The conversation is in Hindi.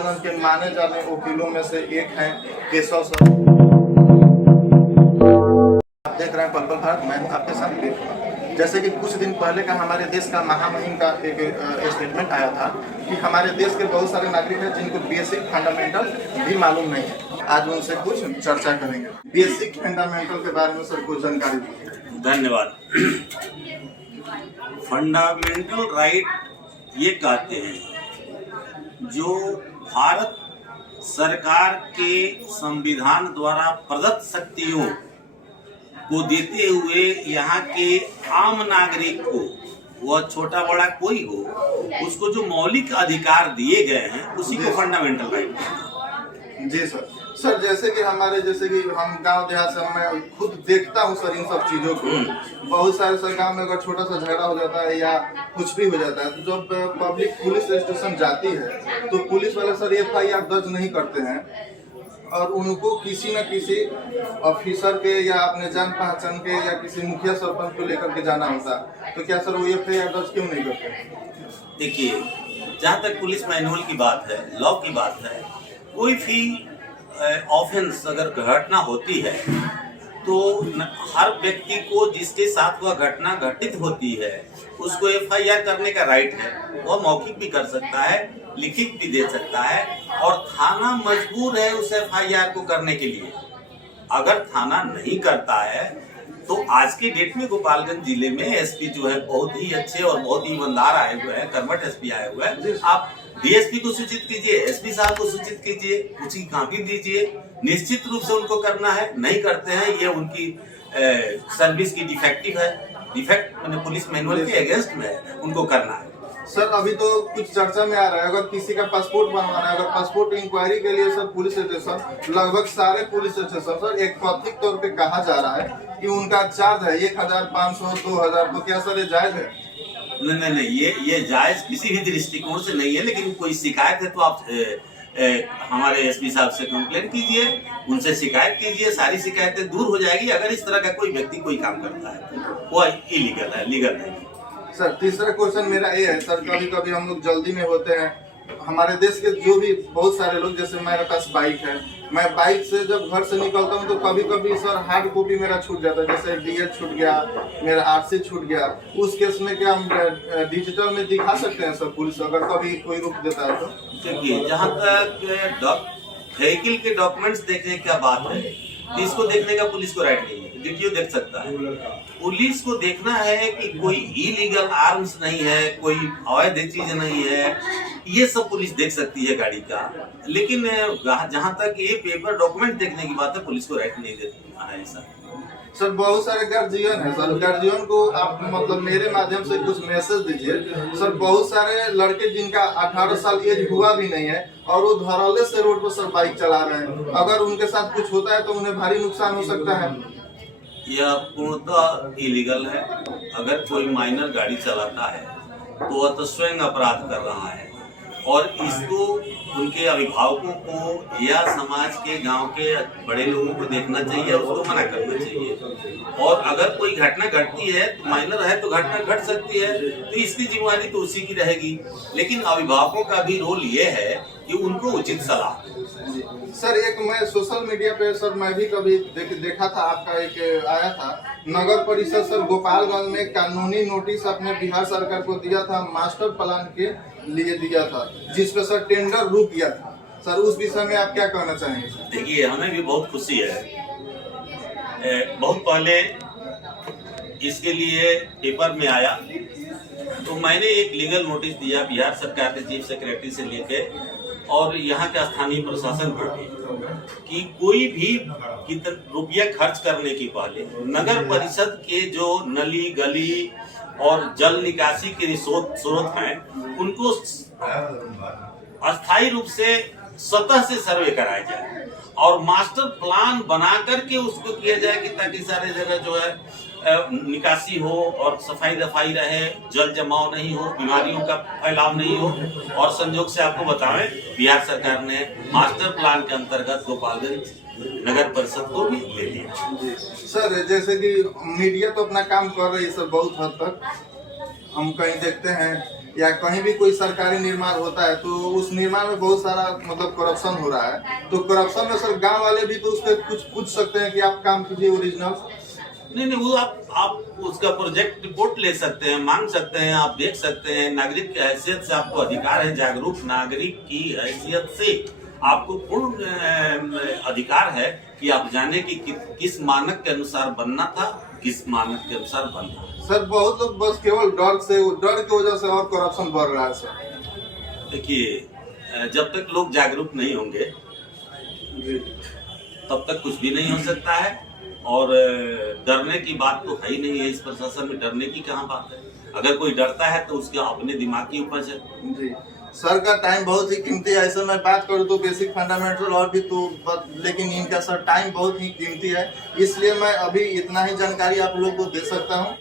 गोपालगंज के माने जाने वकीलों में से एक हैं केशव सर। आप देख रहे हैं पल पल भारत, मैं आपके साथ देख रहा हूँ। जैसे कि कुछ दिन पहले का हमारे देश का महामहिम का एक स्टेटमेंट आया था कि हमारे देश के बहुत सारे नागरिक हैं जिनको बेसिक फंडामेंटल भी मालूम नहीं है। आज उनसे कुछ चर्चा करेंगे। बेसिक फंडामेंटल के बारे में सर कुछ जानकारी दीजिए। धन्यवाद। फंडामेंटल राइट ये कहते हैं जो भारत सरकार के संविधान द्वारा प्रदत्त शक्तियों को देते हुए यहाँ के आम नागरिक को, वह छोटा बड़ा कोई हो, उसको जो मौलिक अधिकार दिए गए हैं उसी को फंडामेंटल राइट। जी सर जैसे कि हम गांव देहात से, मैं खुद देखता हूं सर इन सब चीजों को। बहुत सारे सर गांव में अगर छोटा सा झगड़ा हो जाता है या कुछ भी हो जाता है तो जब पब्लिक पुलिस स्टेशन जाती है तो पुलिस वाले सर FIR दर्ज नहीं करते हैं और उनको किसी न किसी ऑफिसर के या अपने जान पहचान के या किसी मुखिया सरपंच को लेकर के जाना होता है। तो क्या सर वो FIR दर्ज क्यों नहीं करते? देखिए, जहाँ तक पुलिस मैनुअल की बात है, लॉ की बात है, कोई भी ऑफेंस अगर घटना होती है तो हर व्यक्ति को जिसके साथ वह घटना घटित होती है उसको FIR करने का राइट है। वह मौखिक भी कर सकता है, लिखित भी दे सकता है और थाना मजबूर है उस FIR को करने के लिए। अगर थाना नहीं करता है तो आज के डेट में गोपालगंज जिले में SP जो है बहुत ही अच्छे और बहुत ही ईमानदार आए हुए हैं, कर्मठ SP आए हुए हैं। आप DSP को सूचित कीजिए, SP साहब को सूचित कीजिए, उसकी कॉपी दीजिए। निश्चित रूप से उनको करना है, नहीं करते हैं ये उनकी सर्विस की डिफेक्ट मैंने पुलिस मैनुअल के अगेंस्ट में है, उनको करना है। सर अभी तो कुछ चर्चा में आ रहा है, अगर किसी का पासपोर्ट बनवाना है, अगर पासपोर्ट इंक्वायरी के लिए सर पुलिस स्टेशन, लगभग सारे पुलिस स्टेशन सर एक कथित तौर पे कहा जा रहा है कि उनका चार्ज है 1500 2000। तो क्या सर ये जायज है? नहीं, ये जायज किसी भी दृष्टिकोण से नहीं है। लेकिन कोई शिकायत है तो आप हमारे SP साहब से कंप्लेन कीजिए, उनसे शिकायत कीजिए, सारी शिकायतें दूर हो जाएगी। अगर इस तरह का कोई व्यक्ति कोई काम करता है वो इलीगल है, लीगल नहीं। सर तीसरा क्वेश्चन मेरा ये है सर, कभी कभी हम लोग जल्दी में होते हैं, हमारे देश के जो भी बहुत सारे लोग, जैसे मेरे पास बाइक है, मैं बाइक से जब घर से निकलता हूँ तो कभी कभी सर हार्ड कॉपी मेरा छूट जाता है, जैसे DL छूट गया, मेरा RC छूट गया। उस केस में क्या हम डिजिटल में दिखा सकते हैं सर पुलिस, अगर कभी कोई रोक देता है तो? देखिए, जहाँ तक व्हीकल के डॉक्यूमेंट्स देखने की बात है, इसको देखने का पुलिस को राइट नहीं है। DTO देख सकता है। पुलिस को देखना है कि कोई इलीगल आर्म्स नहीं है, कोई अवैध चीज नहीं है, ये सब पुलिस देख सकती है गाड़ी का। लेकिन जहाँ तक ये पेपर डॉक्यूमेंट देखने की बात है, पुलिस को राइट नहीं देता है ऐसा। सर बहुत सारे गार्जियन है सर, गार्जियन को आप मतलब मेरे माध्यम से कुछ मैसेज दीजिए सर। बहुत सारे लड़के जिनका 18 साल एज हुआ भी नहीं है और वो धड़ल्ले से रोड पर सर बाइक चला रहे हैं, अगर उनके साथ कुछ होता है तो उन्हें भारी नुकसान हो सकता है। यह पूर्णतः इलीगल है। अगर कोई माइनर गाड़ी चलाता है तो वह तो स्वयं अपराध कर रहा है और इसको उनके अभिभावकों को या समाज के गांव के बड़े लोगों को देखना चाहिए, उसको मना करना चाहिए। और अगर कोई घटना घटती है तो माइनर है तो घटना घट सकती है, तो इसकी जिम्मेदारी तो उसी की रहेगी। लेकिन अभिभावकों का भी रोल ये है कि उनको उचित सलाह। सर एक मैं सोशल मीडिया पे सर मैं भी कभी देखा था, आपका एक आया था, नगर परिषद सर गोपालगंज में कानूनी नोटिस अपने बिहार सरकार को दिया था, मास्टर प्लान के लिए दिया था, जिसपे सर टेंडर रुक गया था। सर उस विषय में आप क्या कहना चाहेंगे? देखिए, हमें भी बहुत खुशी है। बहुत पहले इसके लिए पेपर में आया तो मैंने एक लीगल नोटिस दिया बिहार सरकार के चीफ सेक्रेटरी से लेके और यहाँ के स्थानीय प्रशासन पर भी कि कोई भी रुपया खर्च करने के पहले नगर परिषद के जो नली गली और जल निकासी के स्रोत हैं उनको अस्थायी रूप से सतह से सर्वे कराया जाए और मास्टर प्लान बना करके उसको किया जाए कि ताकि सारे जगह जो है निकासी हो और सफाई दफाई रहे, जल जमाव नहीं हो, बीमारियों का फैलाव नहीं हो। और संयोग से आपको बताएं, बिहार सरकार ने मास्टर प्लान के अंतर्गत गोपालगंज नगर परिषद को भी ले लिया। सर जैसे कि मीडिया तो अपना काम कर रही है सर, बहुत हद तक हम कहीं देखते हैं या कहीं भी कोई सरकारी निर्माण होता है तो उस निर्माण में बहुत सारा मतलब करप्शन हो रहा है, तो करप्शन में सर गांव वाले भी तो उस पर कुछ पूछ सकते हैं कि आप काम कीजिए ओरिजिनल। नहीं, वो आप उसका प्रोजेक्ट रिपोर्ट ले सकते हैं, मांग सकते हैं, आप देख सकते हैं। नागरिक की हैसियत से आपको अधिकार है, जागरूक नागरिक की हैसियत से आपको पूर्ण अधिकार है कि आप जाने कि किस मानक के अनुसार बनना था, किस मानक के अनुसार बनना। सर बहुत लोग बस केवल डर की वजह से और करप्शन बढ़ रहा है सर। देखिए, जब तक लोग जागरूक नहीं होंगे जी तब तक कुछ भी नहीं हो सकता है। और डरने की बात तो है ही नहीं है, इस प्रशासन में डरने की कहाँ बात है। अगर कोई डरता है तो उसके अपने दिमाग की उपज है। जी सर का टाइम बहुत ही कीमती है। ऐसे मैं बात करूँ तो बेसिक फंडामेंटल और भी तो लेकिन इनका सर टाइम बहुत ही कीमती है, इसलिए मैं अभी इतना ही जानकारी आप लोग को दे सकता हूँ।